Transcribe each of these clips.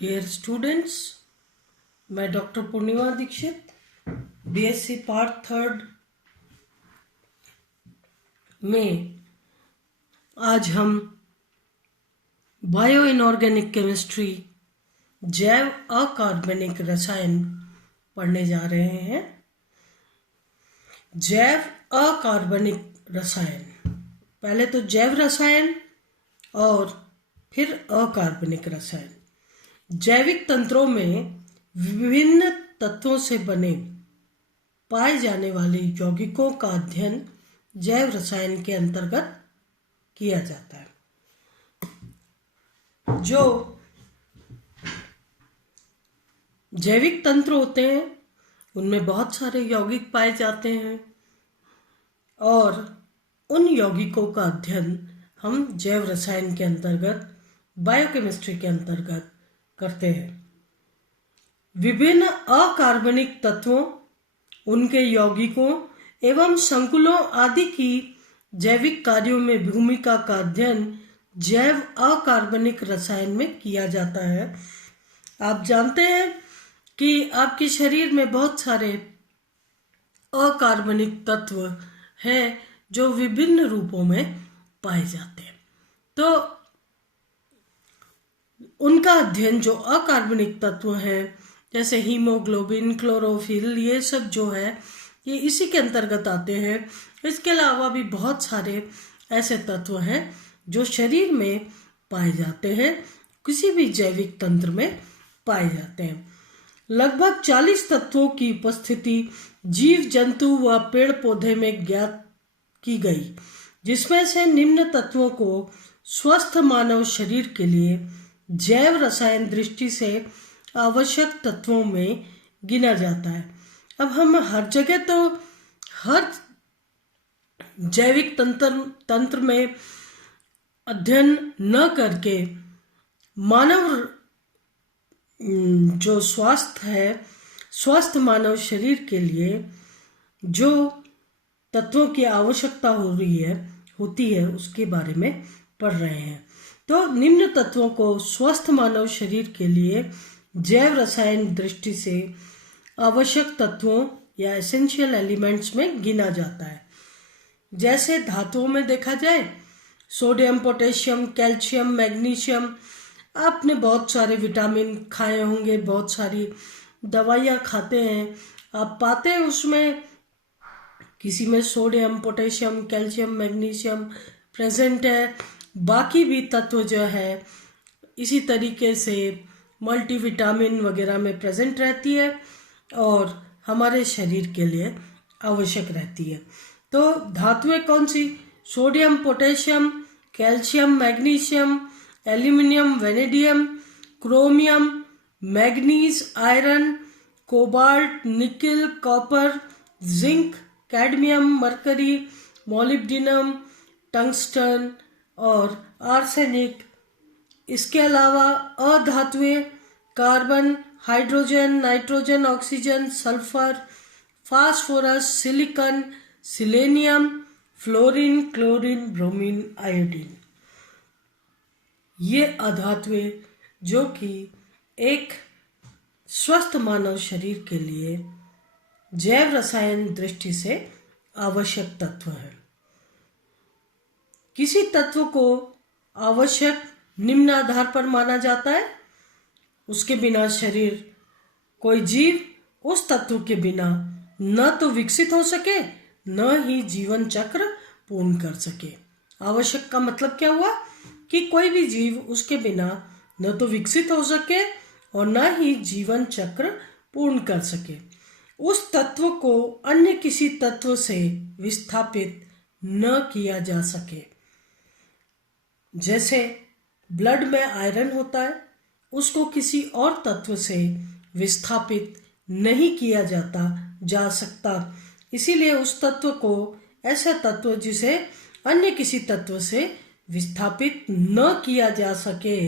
Dear students, मैं doctor पूर्णिमा Dixit BSc part third में आज हम बायो इनऑर्गेनिक केमिस्ट्री जैव अकार्बनिक रसायन पढ़ने जा रहे हैं। जैव अकार्बनिक रसायन, पहले तो जैव रसायन और फिर अकार्बनिक रसायन। जैविक तंत्रों में विभिन्न तत्वों से बने पाए जाने वाले यौगिकों का अध्ययन जैव रसायन के अंतर्गत किया जाता है। जो जैविक तंत्र होते हैं उनमें बहुत सारे यौगिक पाए जाते हैं और उन यौगिकों का अध्ययन हम जैव रसायन के अंतर्गत, बायोकेमिस्ट्री के अंतर्गत करते हैं। विभिन्न अकार्बनिक तत्वों, उनके यौगिकों एवं संकुलों आदि की जैविक कार्यों में भूमिका का अध्ययन जैव अकार्बनिक रसायन में किया जाता है। आप जानते हैं कि आपके शरीर में बहुत सारे अकार्बनिक तत्व हैं जो विभिन्न रूपों में पाए जाते हैं। तो उनका अध्ययन, जो अकार्बनिक तत्व हैं जैसे हीमोग्लोबिन, क्लोरोफिल, ये सब जो है ये इसी के अंतर्गत आते हैं। इसके अलावा भी बहुत सारे ऐसे तत्व हैं जो शरीर में पाए जाते हैं, किसी भी जैविक तंत्र में पाए जाते हैं। लगभग 40 तत्वों की उपस्थिति जीव जंतु व पेड़ पौधे में ज्ञात की गई, जिसमें से निम्न तत्वों को स्वस्थ मानव शरीर के लिए जैव रसायन दृष्टि से आवश्यक तत्वों में गिना जाता है। अब हम हर जगह, तो हर जैविक तंत्र में अध्ययन न करके मानव जो स्वास्थ्य है, स्वस्थ मानव शरीर के लिए जो तत्वों की आवश्यकता होती है उसके बारे में पढ़ रहे हैं। तो निम्न तत्वों को स्वस्थ मानव शरीर के लिए जैव रसायन दृष्टि से आवश्यक तत्वों या एसेंशियल एलिमेंट्स में गिना जाता है। जैसे धातुओं में देखा जाए, सोडियम, पोटेशियम, कैल्शियम, मैग्नीशियम। आपने बहुत सारे विटामिन खाए होंगे, बहुत सारी दवाइयाँ खाते हैं, आप पाते हैं उसमें किसी में sodium, potassium, calcium, magnesium present है। बाकी भी तत्व जो है इसी तरीके से मल्टीविटामिन वगैरह में प्रेजेंट रहती है और हमारे शरीर के लिए आवश्यक रहती है। तो धातुएं कौन सी? Sodium, potassium, calcium, magnesium, aluminium, vanadium, chromium, manganese, iron, cobalt, nickel, copper, zinc, cadmium, mercury, molybdenum, tungsten और आर्सेनिक। इसके अलावा अधातुएं carbon, hydrogen, nitrogen, oxygen, sulphur, phosphorus, silicon, selenium, fluorine, chlorine, bromine, iodine. ये अधातुएं जो कि एक स्वस्थ मानव शरीर के लिए जैव रसायन दृष्टि से आवश्यक तत्व है। किसी तत्व को आवश्यक निम्न आधार पर माना जाता है। उसके बिना शरीर, कोई जीव उस तत्व के बिना न तो विकसित हो सके न ही जीवन चक्र पूर्ण कर सके। आवश्यक का मतलब क्या हुआ कि कोई भी जीव उसके बिना न तो विकसित हो सके और न ही जीवन चक्र पूर्ण कर सके। उस तत्व को अन्य किसी तत्व से विस्थापित न किया जा सके। जैसे ब्लड में आयरन होता है, उसको किसी और तत्व से विस्थापित नहीं किया जा सकता। इसीलिए उस तत्व को, ऐसा तत्व जिसे अन्य किसी तत्व से विस्थापित न किया जा सके,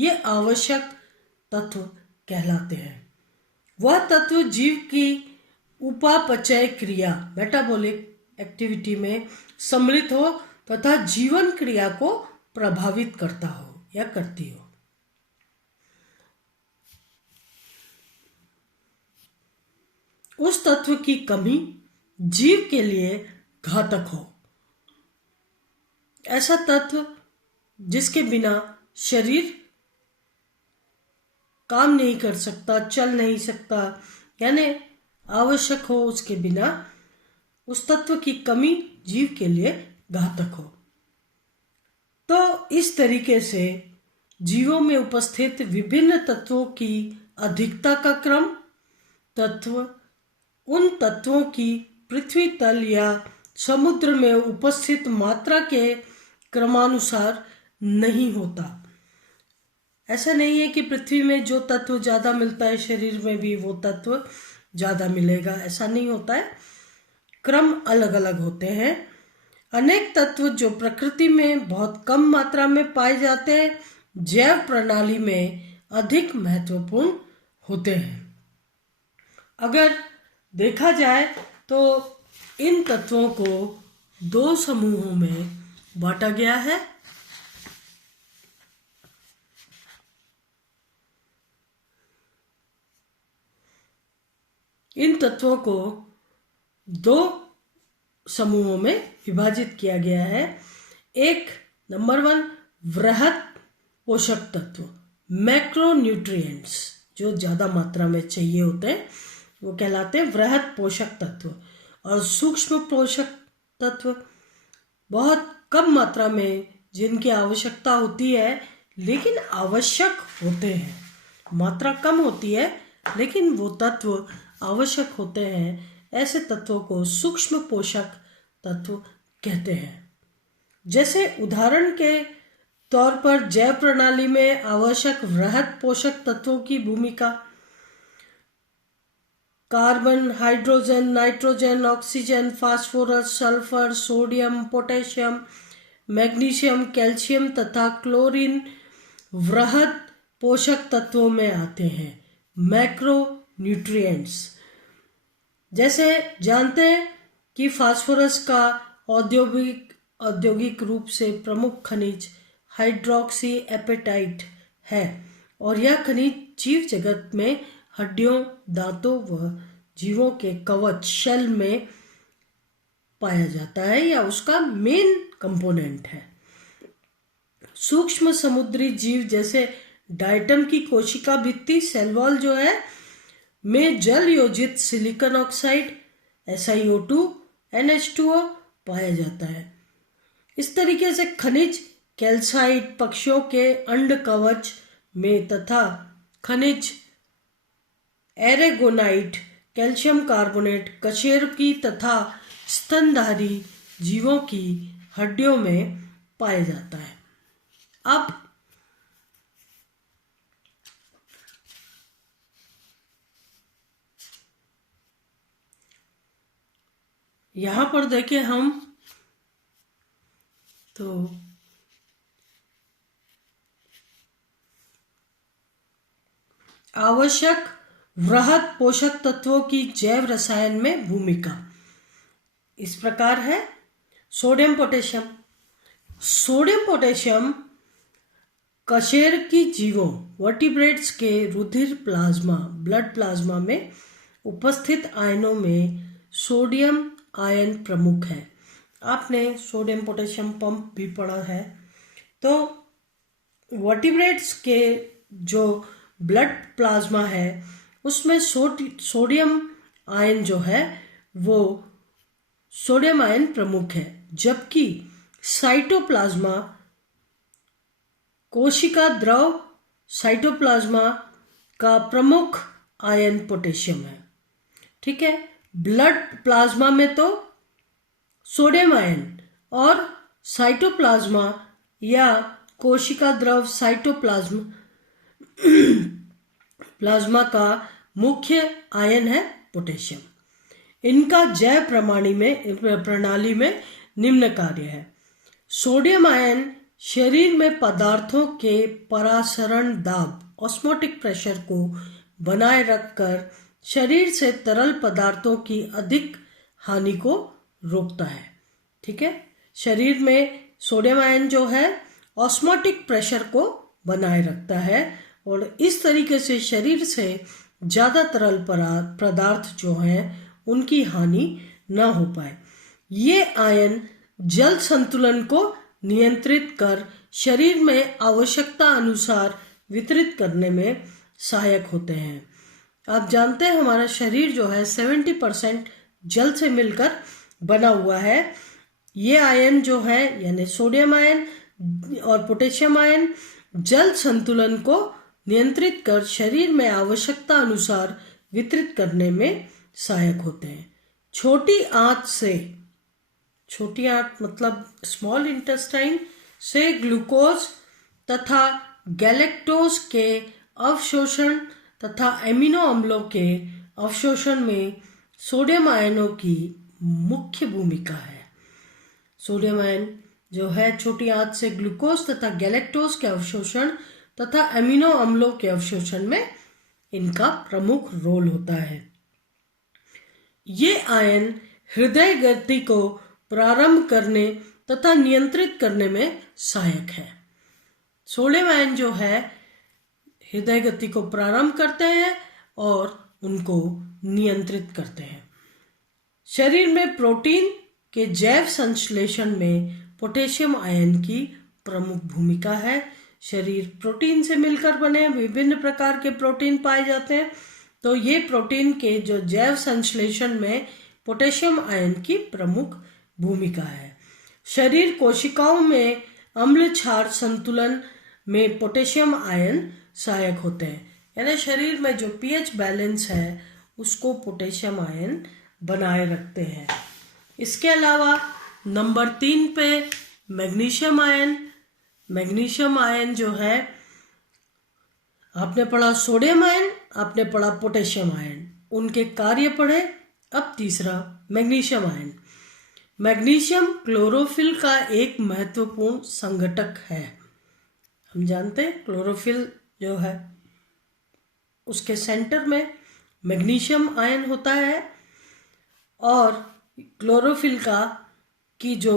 ये आवश्यक तत्व कहलाते हैं। वह तत्व जीव की उपापचय क्रिया, मेटाबॉलिक एक्टिविटी में सम्मिलित हो तथा जीवन क्रिया को प्रभावित करता हो या करती हो। उस तत्व की कमी जीव के लिए घातक हो। ऐसा तत्व जिसके बिना शरीर काम नहीं कर सकता, चल नहीं सकता, यानी आवश्यक हो उसके बिना, उस तत्व की कमी जीव के लिए घातक हो। तो इस तरीके से जीवों में उपस्थित विभिन्न तत्वों की अधिकता का क्रम, तत्व उन तत्वों की पृथ्वी तल या समुद्र में उपस्थित मात्रा के क्रमानुसार नहीं होता। ऐसा नहीं है कि पृथ्वी में जो तत्व ज़्यादा मिलता है शरीर में भी वो तत्व ज़्यादा मिलेगा, ऐसा नहीं होता है। क्रम अलग अलग होते हैं। अनेक तत्व जो प्रकृति में बहुत कम मात्रा में पाए जाते हैं, जैव प्रणाली में अधिक महत्वपूर्ण होते हैं। अगर देखा जाए तो इन तत्वों को दो समूहों में बांटा गया है। इन तत्वों को दो समूहों में विभाजित किया गया है। एक नंबर 1 वृहत पोषक तत्व, मैक्रोन्यूट्रिएंट्स, जो ज़्यादा मात्रा में चाहिए होते हैं वो कहलाते हैं वृहत पोषक तत्व। और सूक्ष्म पोषक तत्व बहुत कम मात्रा में जिनकी आवश्यकता होती है लेकिन आवश्यक होते हैं, मात्रा कम होती है लेकिन वो तत्व आवश्यक होते हैं, ऐसे तत्वों को सूक्ष्म पोषक तत्व कहते हैं। जैसे उदाहरण के तौर पर जैव प्रणाली में आवश्यक वृहत पोषक तत्वों की भूमिका carbon, hydrogen, nitrogen, oxygen, phosphorus, sulphur, sodium, potassium, magnesium, calcium तथा क्लोरीन वृहत पोषक तत्वों में आते हैं। मैक्रो न्यूट्रिएंट्स, जैसे जानते हैं कि फास्फोरस का औद्योगिक रूप से प्रमुख खनिज हाइड्रोक्सी एपेटाइट है और यह खनिज जीव जगत में हड्डियों, दांतों व जीवों के कवच शेल में पाया जाता है या उसका मेन कंपोनेंट है। सूक्ष्म समुद्री जीव जैसे डायटम की कोशिका भित्ति सेल वॉल जो है में जल योजित सिलिकॉन ऑक्साइड SiO2 NH2O पाया जाता है। इस तरीके से खनिज कैल्साइट पक्षियों के अंड कवच में तथा खनिज एरेगोनाइट कैल्शियम कार्बोनेट कशेरुकी तथा स्तनधारी जीवों की हड्डियों में पाया जाता है। अब यहाँ पर देखें हम तो आवश्यक वृहत पोषक तत्वों की जैव रसायन में भूमिका इस प्रकार है। सोडियम पोटेशियम, सोडियम पोटेशियम कशेरुकी जीवों वर्टिब्रेट्स के रुधिर प्लाज्मा ब्लड प्लाज्मा में उपस्थित आयनों में सोडियम आयन प्रमुख है। आपने सोडियम पोटेशियम पंप भी पढ़ा है। तो वर्टिब्रेट्स के जो ब्लड प्लाज्मा है उसमें सोडियम आयन जो है वो सोडियम आयन प्रमुख है, जबकि साइटोप्लाज्मा कोशिका द्रव साइटोप्लाज्मा का प्रमुख आयन पोटेशियम है। ठीक है, ब्लड प्लाज्मा में तो सोडियम आयन और साइटोप्लाज्मा या कोशिका द्रव साइटोप्लाज्म प्लाज्मा का मुख्य आयन है पोटेशियम। इनका जैव प्रणाली में निम्न कार्य है। सोडियम आयन शरीर में पदार्थों के परासरण दाब ऑस्मोटिक प्रेशर को बनाए रखकर शरीर से तरल पदार्थों की अधिक हानि को रोकता है। ठीक है, शरीर में सोडियम आयन जो है ऑस्मोटिक प्रेशर को बनाए रखता है और इस तरीके से शरीर से ज़्यादा तरल पदार्थ जो हैं उनकी हानि न हो पाए। ये आयन जल संतुलन को नियंत्रित कर शरीर में आवश्यकता अनुसार वितरित करने में सहायक होते हैं। आप जानते हैं हमारा शरीर जो है 70% जल से मिलकर बना हुआ है। ये आयन जो है यानी सोडियम आयन और पोटेशियम आयन जल संतुलन को नियंत्रित कर शरीर में आवश्यकता अनुसार वितरित करने में सहायक होते हैं। छोटी आंत मतलब स्मॉल इंटेस्टाइन से ग्लूकोज तथा गैलेक्टोज के अवशोषण तथा एमिनो अम्लों के अवशोषण में सोडियम आयनों की मुख्य भूमिका है। सोडियम आयन जो है छोटी आंत से ग्लूकोज तथा गैलेक्टोज के अवशोषण तथा एमिनो अम्लों के अवशोषण में इनका प्रमुख रोल होता है। ये आयन हृदय गति को प्रारंभ करने तथा नियंत्रित करने में सहायक है। सोडियम आयन जो है हृदय गति को प्रारंभ करते हैं और उनको नियंत्रित करते हैं। शरीर में प्रोटीन के जैव संश्लेषण में पोटेशियम आयन की प्रमुख भूमिका है। शरीर प्रोटीन से मिलकर बने विभिन्न प्रकार के प्रोटीन पाए जाते हैं, तो ये प्रोटीन के जो जैव संश्लेषण में पोटेशियम आयन की प्रमुख भूमिका है। शरीर कोशिकाओं में अम्ल क्षार संतुलन में पोटेशियम आयन सहायक होते हैं, यानी शरीर में जो पीएच बैलेंस है उसको पोटेशियम आयन बनाए रखते हैं। इसके अलावा नंबर 3 पे मैग्नीशियम आयन। मैग्नीशियम आयन जो है आपने पढ़ा सोडियम आयन, आपने पढ़ा पोटेशियम आयन, उनके कार्य पढ़े। अब तीसरा मैग्नीशियम आयन। मैग्नीशियम क्लोरोफिल का एक महत्वपूर्ण संघटक है। हम जानते हैं क्लोरोफिल जो है उसके सेंटर में मैग्नीशियम आयन होता है और क्लोरोफिल की जो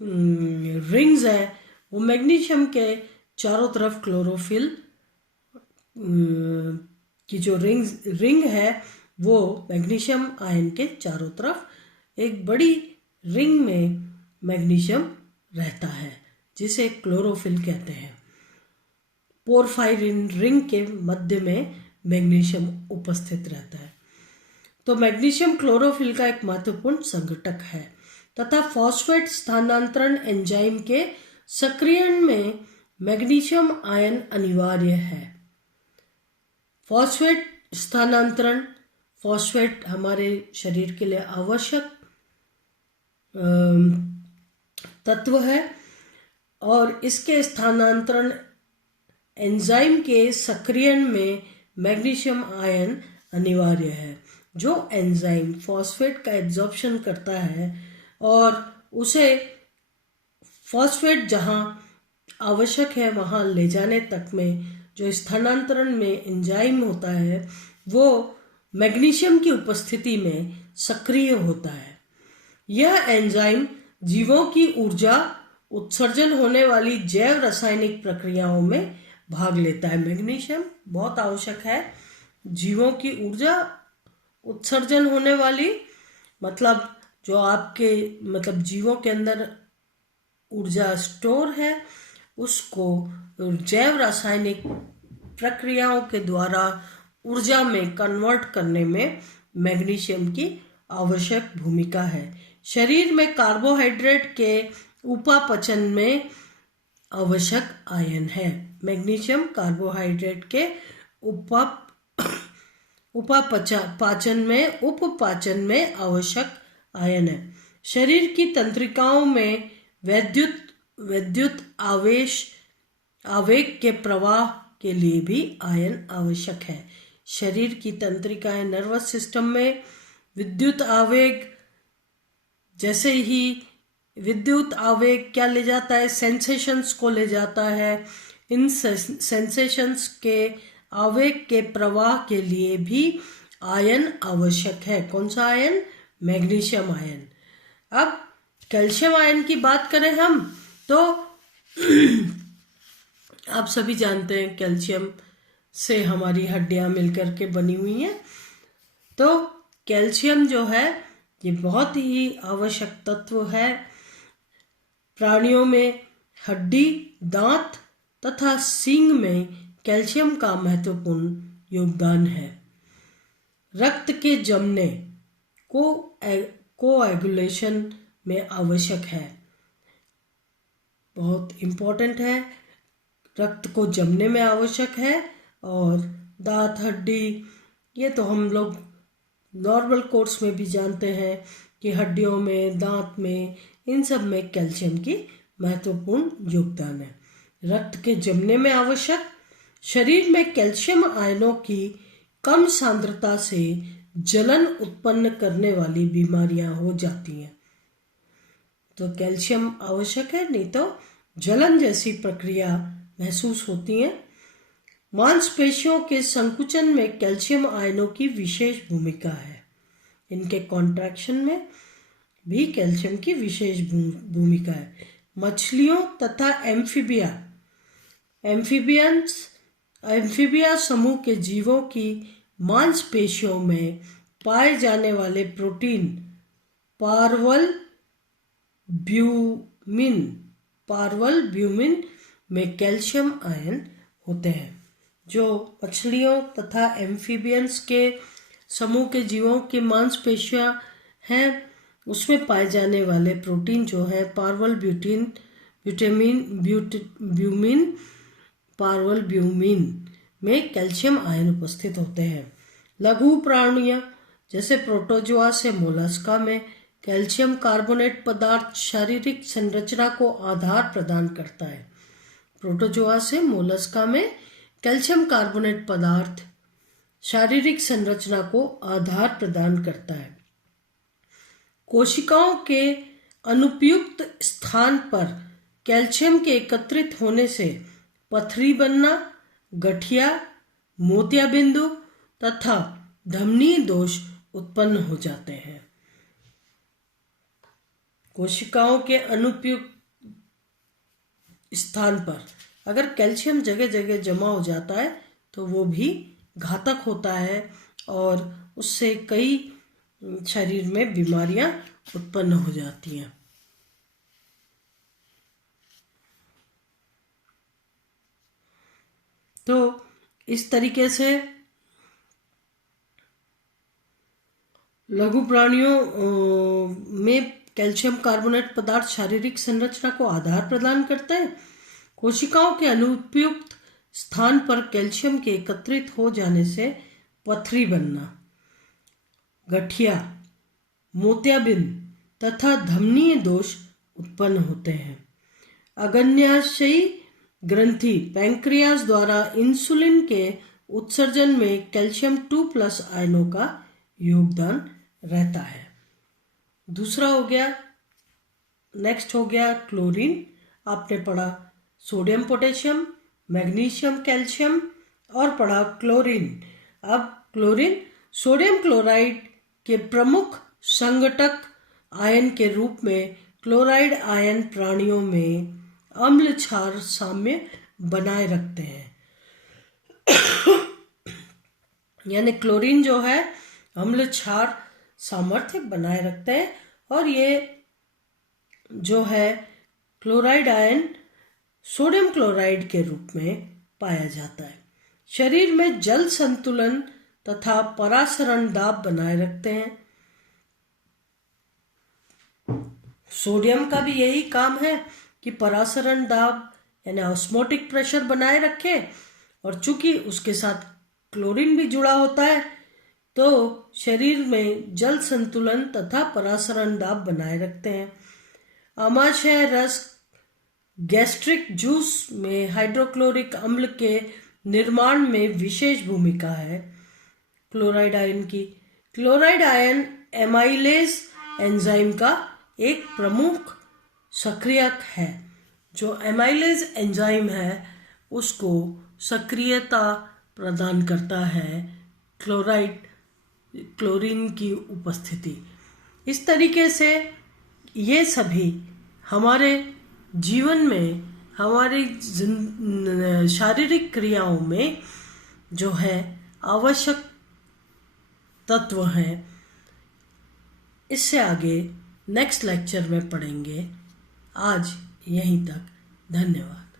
रिंग्स है वो मैग्नीशियम के चारों तरफ क्लोरोफिल की जो रिंग है वो मैग्नीशियम आयन के चारों तरफ एक बड़ी रिंग में मैग्नीशियम रहता है जिसे क्लोरोफिल कहते हैं। पोरफायरिन रिंग के मध्य में मैग्नीशियम उपस्थित रहता है। तो मैग्नीशियम क्लोरोफिल का एक महत्वपूर्ण संघटक है तथा फॉस्फेट स्थानांतरण एंजाइम के सक्रियण में मैग्नीशियम आयन अनिवार्य है। फॉस्फेट स्थानांतरण, फॉस्फेट हमारे शरीर के लिए आवश्यक तत्व है और इसके स्थानांतरण एंजाइम के सक्रियण में मैग्नीशियम आयन अनिवार्य है। जो एंजाइम फॉस्फेट का एब्जॉर्प्शन करता है और उसे फॉस्फेट जहां आवश्यक है वहां ले जाने तक में जो स्थानांतरण में एंजाइम होता है वो मैग्नीशियम की उपस्थिति में सक्रिय होता है। यह एंजाइम जीवों की ऊर्जा उत्सर्जन होने वाली जैव रासायनिक प्रक्रियाओं में भाग लेता है। मैग्नीशियम बहुत आवश्यक है जीवों की ऊर्जा उत्सर्जन होने वाली, मतलब जो आपके जीवों के अंदर ऊर्जा स्टोर है उसको जैव रासायनिक प्रक्रियाओं के द्वारा ऊर्जा में कन्वर्ट करने में मैग्नीशियम की आवश्यक भूमिका है। शरीर में कार्बोहाइड्रेट के उपापचन में आवश्यक आयन है। मैग्नीशियम कार्बोहाइड्रेट के उपपाचन में आवश्यक आयन है। शरीर की तंत्रिकाओं में वैद्युत आवेग के प्रवाह के लिए भी आयन आवश्यक है। शरीर की तंत्रिकाएं नर्वस सिस्टम में विद्युत आवेग, जैसे ही विद्युत आवेग क्या ले जाता है, सेंसेशंस को ले जाता है। इन सेंसेशंस के आवेग के प्रवाह के लिए भी आयन आवश्यक है। कौन सा आयन? Magnesium ion. अब कैल्शियम आयन की बात करें हम तो आप सभी जानते हैं कैल्शियम से हमारी हड्डियां मिलकर के बनी हुई हैं। तो कैल्शियम जो है ये बहुत ही आवश्यक तत्व है। प्राणियों में हड्डी, दांत तथा सींग में कैल्शियम का महत्वपूर्ण योगदान है। रक्त के जमने कोएगुलेशन में आवश्यक है, बहुत इम्पोर्टेंट है, रक्त को जमने में आवश्यक है। और दांत, हड्डी, ये तो हम लोग नॉर्मल कोर्स में भी जानते हैं कि हड्डियों में, दांत में, इन सब में कैल्शियम की महत्वपूर्ण योगदान है। रक्त के जमने में आवश्यक। शरीर में कैल्शियम आयनों की कम सांद्रता से जलन उत्पन्न करने वाली बीमारियां हो जाती हैं। तो कैल्शियम आवश्यक है, नहीं तो जलन जैसी प्रक्रिया महसूस होती है। मांसपेशियों के संकुचन में कैल्शियम आयनों की विशेष भूमिका है। इनके कॉन्ट्रैक्शन में भी कैल्शियम की विशेष भूमिका है। मछलियों तथा एम्फीबिया समूह के जीवों की मांसपेशियों में पाए जाने वाले प्रोटीन पार्वल ब्यूमिन में कैल्शियम आयन होते हैं। जो मछलियों तथा एम्फीबियंस के समूह के जीवों की मांसपेशियां हैं, उसमें पाए जाने वाले प्रोटीन जो है पार्वल ब्यूमिन में कैल्शियम आयन उपस्थित होते हैं। लघु प्राणियां जैसे प्रोटोजोआ से मोलस्का में कैल्शियम कार्बोनेट पदार्थ शारीरिक संरचना को आधार प्रदान करता है। प्रोटोजोआ से मोलस्का में कैल्शियम कार्बोनेट पदार्थ शारीरिक संरचना को आधार प्रदान करता है। कोशिकाओं के अनुपयुक्त स्थान पर कैल्शियम के एकत्रित होने से पथरी बनना, गठिया, मोतियाबिंदु तथा धमनी दोष उत्पन्न हो जाते हैं। कोशिकाओं के अनुपयुक्त स्थान पर अगर कैल्शियम जगह जगह जमा हो जाता है तो वो भी घातक होता है और उससे कई शरीर में बीमारियां उत्पन्न हो जाती हैं। तो इस तरीके से लघु प्राणियों में कैल्शियम कार्बोनेट पदार्थ शारीरिक संरचना को आधार प्रदान करता है। कोशिकाओं के अनुपयुक्त स्थान पर कैल्शियम के एकत्रित हो जाने से पथरी बनना, गठिया, मोतियाबिंद तथा धमनीय दोष उत्पन्न होते हैं। अग्न्याशयी ग्रंथि पैंक्रियाज द्वारा इंसुलिन के उत्सर्जन में कैल्शियम 2+ आयनों का योगदान रहता है। दूसरा हो गया, नेक्स्ट हो गया क्लोरीन। आपने पढ़ा सोडियम पोटेशियम, मैग्नीशियम कैल्शियम और पढ़ा क्लोरीन। अब क्लोरीन सोडियम क्लोराइड के प्रमुख संघटक आयन के रूप में क्लोराइड आयन प्राणियों में अम्ल क्षार साम्य बनाए रखते हैं। यानी क्लोरीन जो है अम्ल क्षार सामर्थ्य बनाए रखते हैं और ये जो है क्लोराइड आयन सोडियम क्लोराइड के रूप में पाया जाता है। शरीर में जल संतुलन तथा परासरण दाब बनाए रखते हैं। सोडियम का भी यही काम है कि परासरण दाब यानी ऑस्मोटिक प्रेशर बनाए रखे, और चूंकि उसके साथ क्लोरीन भी जुड़ा होता है तो शरीर में जल संतुलन तथा परासरण दाब बनाए रखते हैं। आमाशय रस गैस्ट्रिक जूस में हाइड्रोक्लोरिक अम्ल के निर्माण में विशेष भूमिका है क्लोराइड आयन की। क्लोराइड आयन एमाइलेज एंजाइम का एक प्रमुख सक्रियक है। जो एमाइलेज एंजाइम है उसको सक्रियता प्रदान करता है क्लोरीन की उपस्थिति। इस तरीके से ये सभी हमारे जीवन में, हमारी शारीरिक क्रियाओं में जो है आवश्यक तत्व हैं, इससे आगे नेक्स्ट लेक्चर में पढ़ेंगे। आज यहीं तक, धन्यवाद।